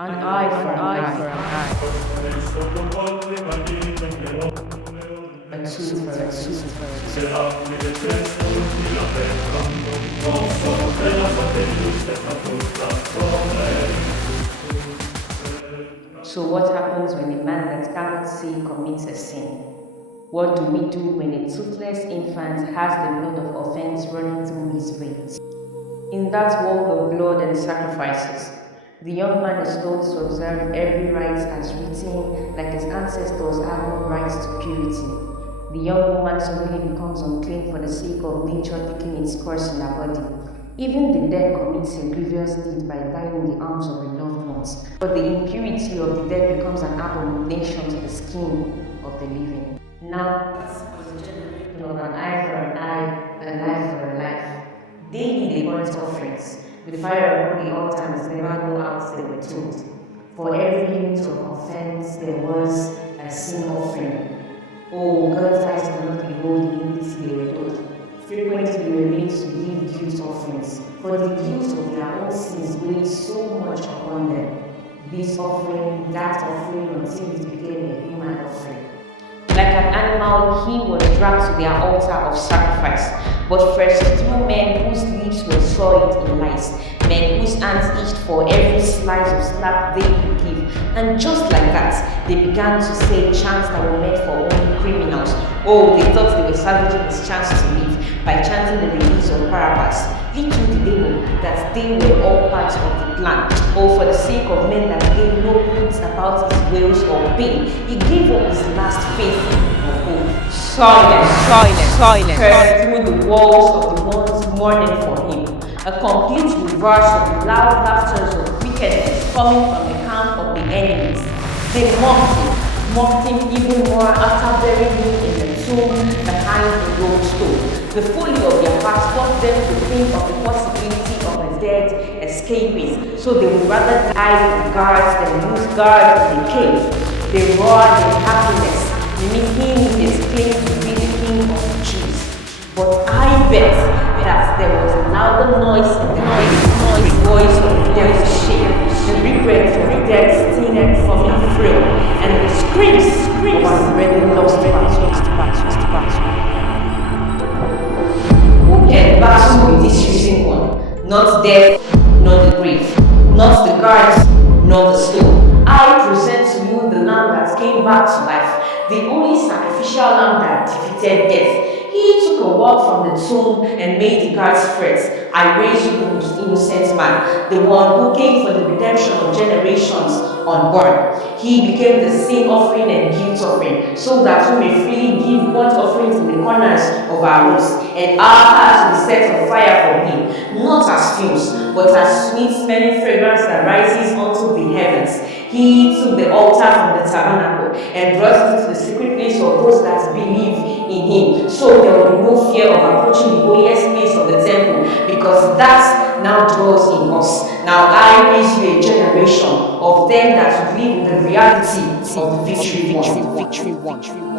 An eye for an eye, a tooth for a tooth. So what happens when a man that cannot see commits a sin? What do we do when a toothless infant has the blood of offense running through his veins? In that world of blood and sacrifices, the young man is told to observe every rite as written, like his ancestors had no rights to purity. The young woman suddenly becomes unclean for the sake of nature taking its course in her body. Even the dead commits a grievous deed by dying in the arms of the loved ones, but the impurity of the dead becomes an abomination to the skin of the living. Now, of an eye for an eye, a life for a life. Daily they burnt offerings. The fire upon the altar must never go out, they were told. For every unit of offense there was a sin offering. Oh, God's eyes cannot behold iniquity, they were told. Frequently they were made to give guilt offerings, for the guilt of their own sins weighed so much upon them. This offering, that offering, until it became a human offering. Like an animal, he was dragged to their altar of sacrifice, but first through men whose lips were soiled in lies, men whose hands itched for every slice of slap they could give, and just like that, they began to say chants that were meant for only criminals. Oh, they thought they were salvaging this chance to live by chanting the release of Barabbas. Little did they know that they were all parts of the plan. Oh, for the sake of men that gave no hoots about his wails or pain, he gave up his last faith of hope. Silence, heard through the walls of the ones mourning for him. A complete reverse of the loud laughters of wickedness coming from the camp of the enemies. They mocked him even more after burying him in the tomb behind the road stone. The folly of their hearts caused them to think of the possibility of the dead escaping, so they would rather die with guards than lose guards in the cave. They roared in happiness, mimicking his claim to be the king of the Jews. But I bet that there was a louder noise in the grave, the voice of the devil's shame, the regret for the dead stinging from the frail, and the screams of already lost battle. Who can battle with this risen one? Not death, nor the grave, not the guards, nor the stone. I present to you the lamb that came back to life, the only sacrificial lamb that defeated death. He took a walk from the tomb and made the guards fret. I raise you the most innocent man, the one who came for the redemption of generations unborn. He became the sin offering and guilt offering, so that we may freely give burnt offerings in the corners of our rooms, and our hearts will be set on fire for him, not as fumes, but as sweet smelling fragrance that rises unto the heavens. He took the altar from the tabernacle and brought it to the secret place of those that believe in him. So there will be no fear of approaching the holiest place of the temple, because that now dwells in us. Now I raise you a generation of them that live in the reality of the victory won.